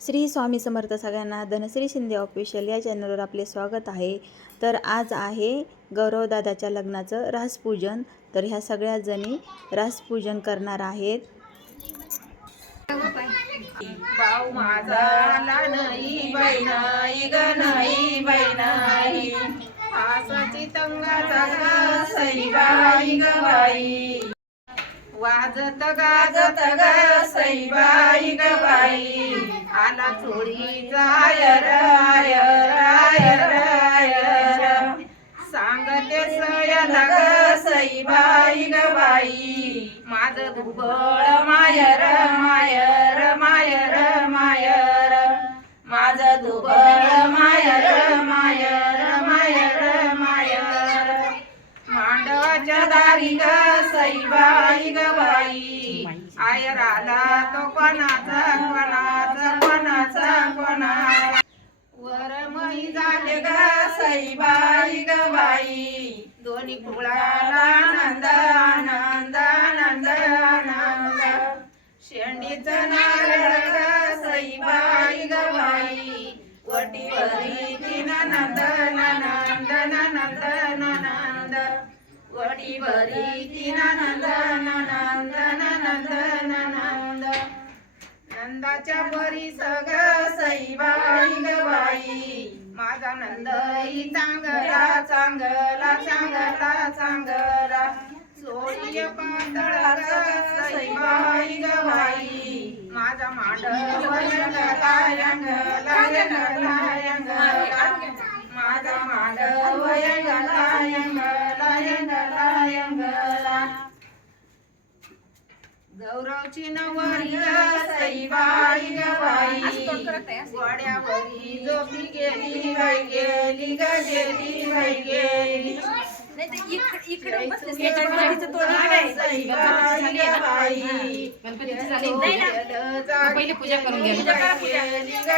श्री स्वामी समर्थ सगळ्यांना धनश्री शिंदे ऑफिशियल या चॅनलवर आपले स्वागत आहे. तर आज आहे गौरवदादाच्या लग्नाचं रासपूजन. तर ह्या सगळ्या जणी रासपूजन करणार आहेत. तंगाचा वाजत गाजत ग सई बाई ग बाई. आला चोळीचा आयर आयर आयर आयर सांगते सयला ग सई बाई ग बाई. माझं दुबळ मायर मायर मायर मायर माझं दुबळ मायर मायर मांडवाच्या दारी ग सई बाई. ग बाई आयर तो कोणाचा कोणाचा कोणाचा कोणाचा. वर मही झाले ग सई बाई ग बाई. दोन्ही कुळाला आनंद आनंद आनंद आनंद. शेंडीचं नारळ ग सई बाई. वटीवरी तीन नंद नंद नंद वटीवरी तीन नंद नंद नंद नंद नंदाच्या परी सग सई गवाई ग बाई माझा नंदई चांगला चांगला चांगला चांगला. सोळी पातळ ग सई बाई ग बाई माझा मांडव माझा मांडव यंगला यंगला यंगला यंगला गौरवची नवरी ग सई बाई ग बाई वाड्यावरी झोपी गेली बाई गेली ग गेली बाई गेली पहिले पूजा करून घ्या.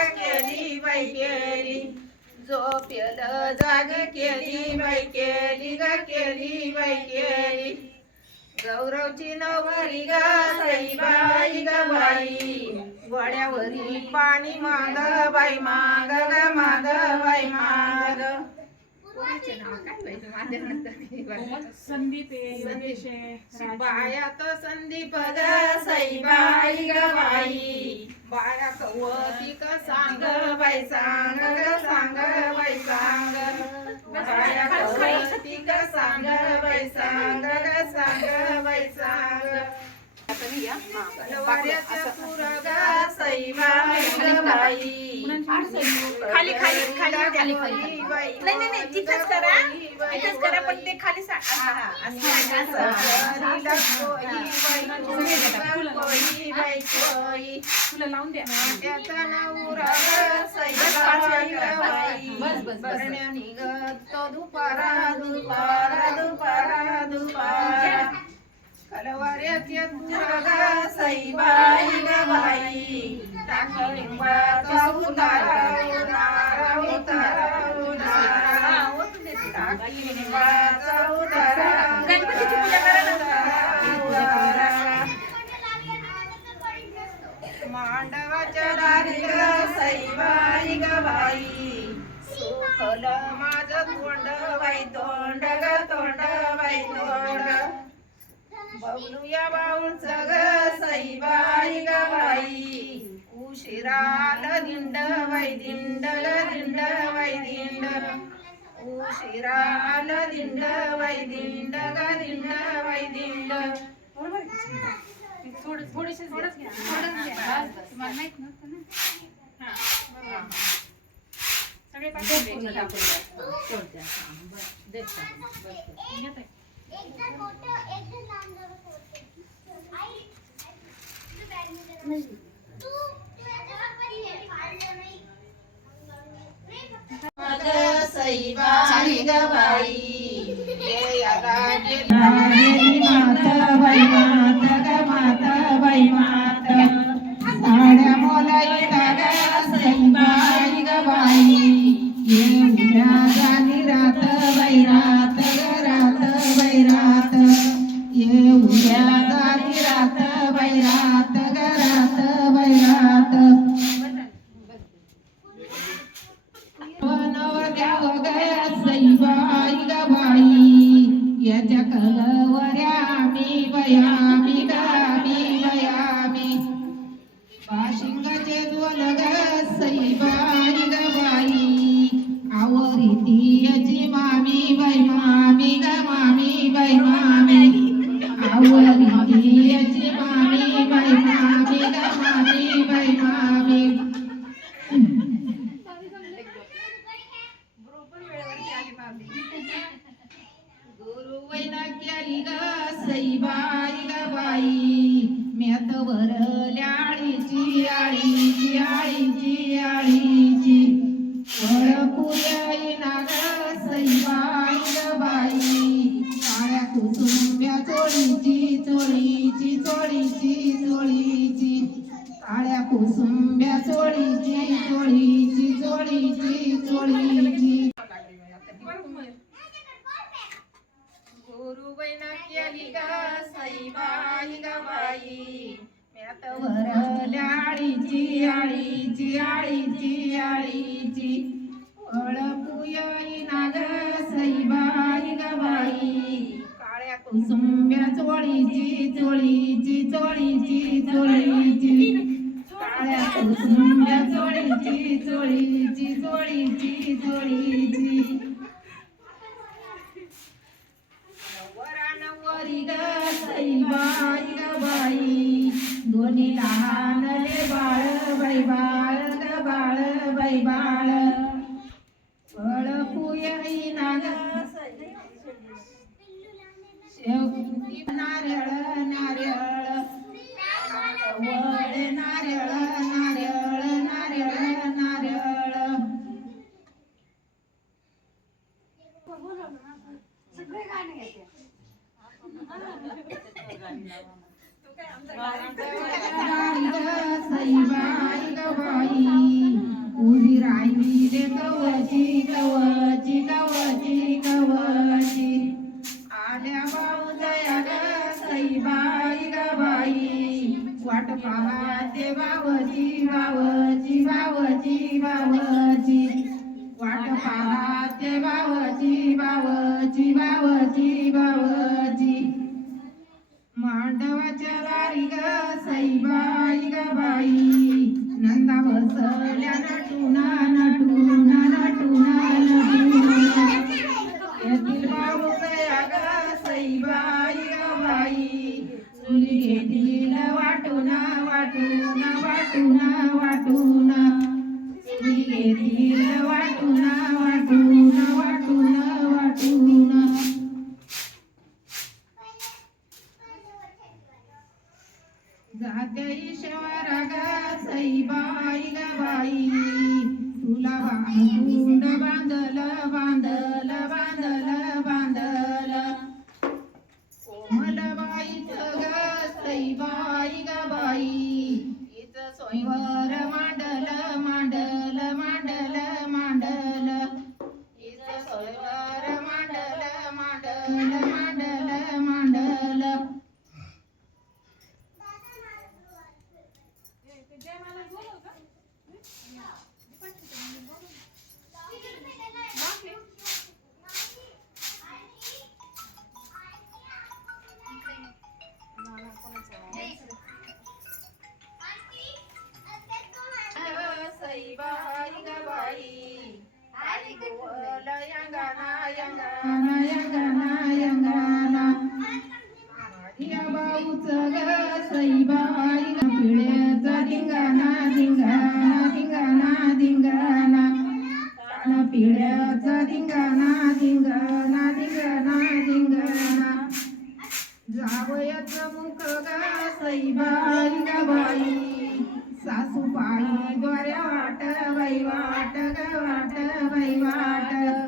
केली बाई केली झोपेल जाग केली बाई केली ग केली बाई केली. गौरवची नवरी ग सईबाई ग बाई. वड्यावरी पाणी माग बाई माग ग माग बाई माग. संदीप आहे योगेश आहे राज. आहे. बाया तो संदीप ग सई बाई ग बाई. बाया कवती क सांग बाई. सांग ग सांग बाई सांग. बाया कवती क सांग बाई सांग ग सांग बाई सांग. खाली खाली खाली खाली खाली नाही नाही नाही तिथंच करा. तिथंच करा पण ते खाली सा- असं असं. फुलं लावून द्या. बस, बस, बस. दुपारा दुपारा दुपारा. दुपारा. कलवाऱ्याच्या तुरगा सई बाई ग उतारा उतारा उतारा उतारा उतारा गणपतीची पूजा करा मांडवाच्या दारी ग सई बाई ग बाई. माझ तोंड बाई तोंड ग तोंड बाई तोंड. बबलूया बाऊंच ग सई बाई ग बाई. उशिराल दिंड बाई दिंड दिंड बाई दिंड. उशिराल दिंड बाई दिंड ग दिंड बाई दिंड. थोडं थोडेसे थोडंच घ्या थोडंच घ्या बस, बस. तुम्हाला माहीत नव्हतं ना हा, बरोबर. सगळे पाठवून माता बाई माता ग माता बाई माता. साड्या मोलायला ग चोळीची चोळीची चोळीची चोळीची. काळ्या कुसुंब्या चोळीची चोळीची चोळीची चोळीची. गुरु बैना केली ग सईबाई ग बाई. म्यात भरल्याळीची आळीची आळीची आळीची ओळखूया ना ग सईबाई ग बाई. काळ्या कुसुम चोळीची चोळीची चोळीची चोळीची. काळ्या कुसुंब्या चोळीची चोळीची चोळीची चोळीची. नवरा नवरी ग सईबाई ग बाई. दोन्ही लहान ले बाळ बाई बाळ ग बाळ बाई बाळ ओळखूयाई ना ग शेवटी नारळ नारळ वाट पाहते बावची जीवाव जीवाव बावची वाट पाहते बावची जीवाव जीवाव बावची मांडवाच्या वारी ग सईबाई ग बाई. नंदा बसल्या नटुना नटुना नटुना नटुना. वाटून वाटून वाटून. वाटून चुली ಮಾಡಲ सासू बाई. द्वारे वाट बाई वाट ग वाट वैवाट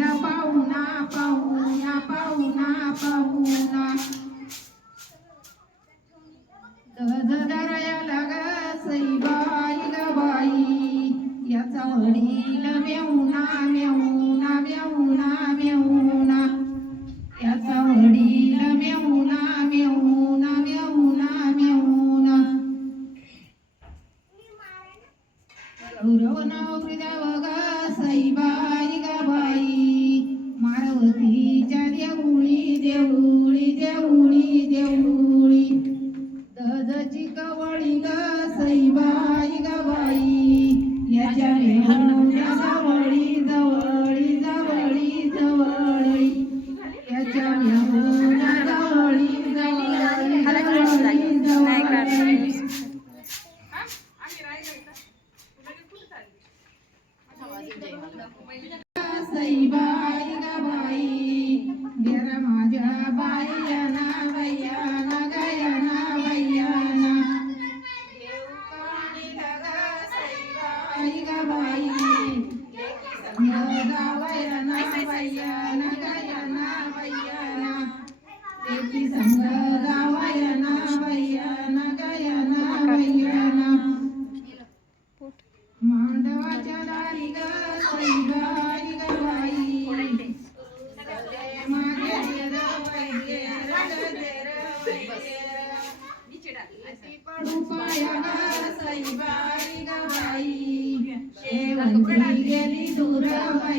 तिला पाहुणा पाहुणा पाहुणा पाहुणा दरायाला ग सईबाई ग बाई. याचा वडील मेहुणा मेहुणा मेहुणा मेहुणा దూరమ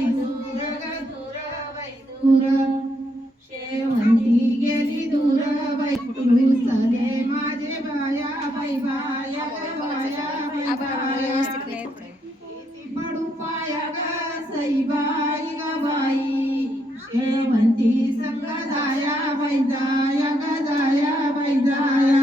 بيضايا غدايا بيضايا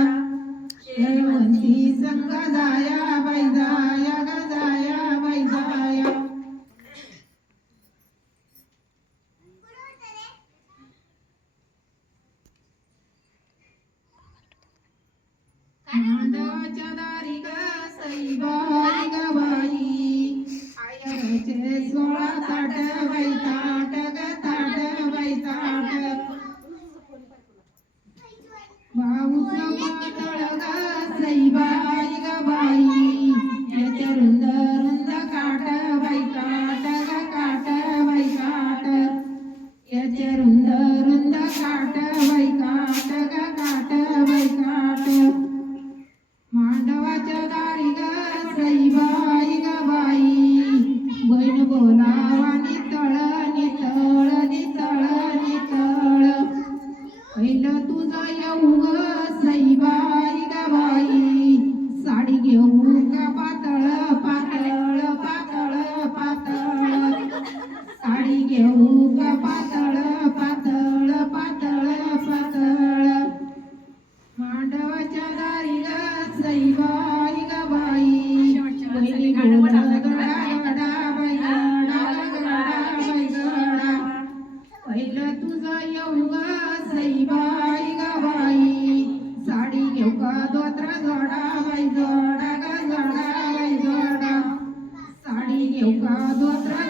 Educado atrás.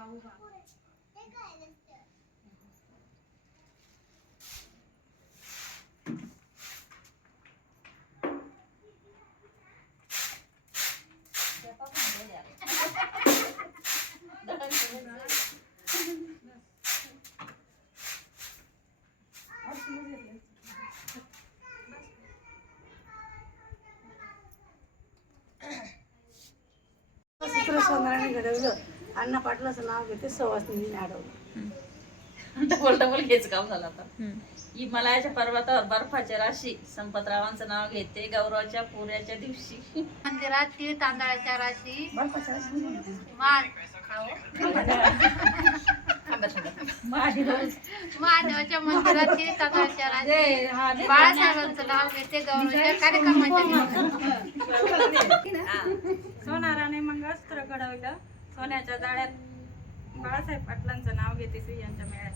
на ужин. Terus warnanya gak ada अण्णा पाटलाचं नाव घेते सवासनी अडवलं डबल डबल हेच काम झालं आता. हिमालयाच्या पर्वतावर बर्फाच्या राशी संपतरावांचं नाव घेते गौरवाच्या पुऱ्याच्या दिवशी. म्हणजे तांदळाच्या राशी. महादेवाच्या मंदिरातील तांदळाच्या राशी. बाळासाहेबांचं नाव घेते गौरवाच्या कार्यक्रमाच्या सोनाराने मंगळसूत्र घडवलं. सोन्याच्या जाळ्यात बाळासाहेब पाटलांचं नाव घेते स्त्रियांच्या मेळ्यात.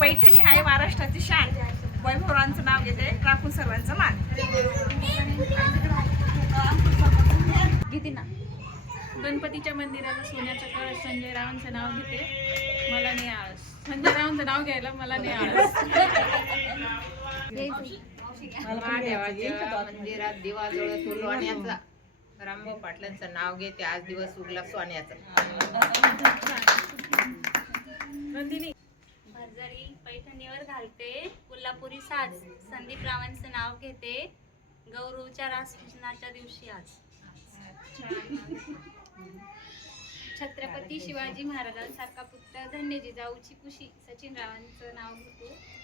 पैठणी आहे महाराष्ट्राची शान. वैभवरांचं नाव घेते राखून सर्वांचं मान. गणपतीच्या मंदिराला सोन्याचा कळस संजय रावांचं नाव घेते. मला नाही आळस संजय रावांचं नाव घ्यायला मला नाही आळस महादेवाच्या मंदिरात दिवा जळतो लोण्याचा. रामभाऊ पाटलांचं नाव घेते आज दिवस उगला सोन्याचा. भरजरी पैठणीवर घालते कोल्हापुरी साज. संदीप रावांचं नाव घेते गौरवच्या रासपूजनाच्या दिवशी आज. छत्रपती शिवाजी महाराजांसारखा पुत्र धन्य जिजाऊची कुशी. सचिन रावांचं नाव घेते.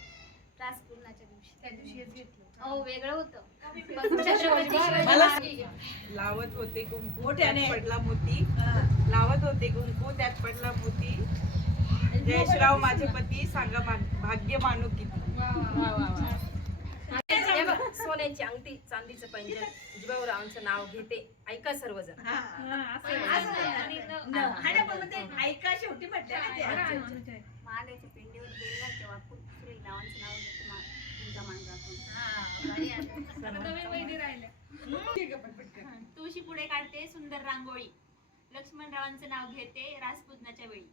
रासपूजनाच्या दिवशी. त्या दिवशी हो वेगळं होतं. लावत होते कुंकू त्यात पडला मोती. लावत होते कुंकू त्यात पडला मोती. जयश्राव माझे पती सांगा भाग- भाग्य मानू किती. हे सोन्याची अंगठी चांदीचं पैंजण जिबाऊरावांचं नाव घेते. ऐका सर्वजण. ऐका शेवटी म्हटलं पिंडीवर घालते नाव तुमचा तुळशी पुढे काढते सुंदर रांगोळी. लक्ष्मण रावांचं नाव घेते रासपूजनाच्या वेळी.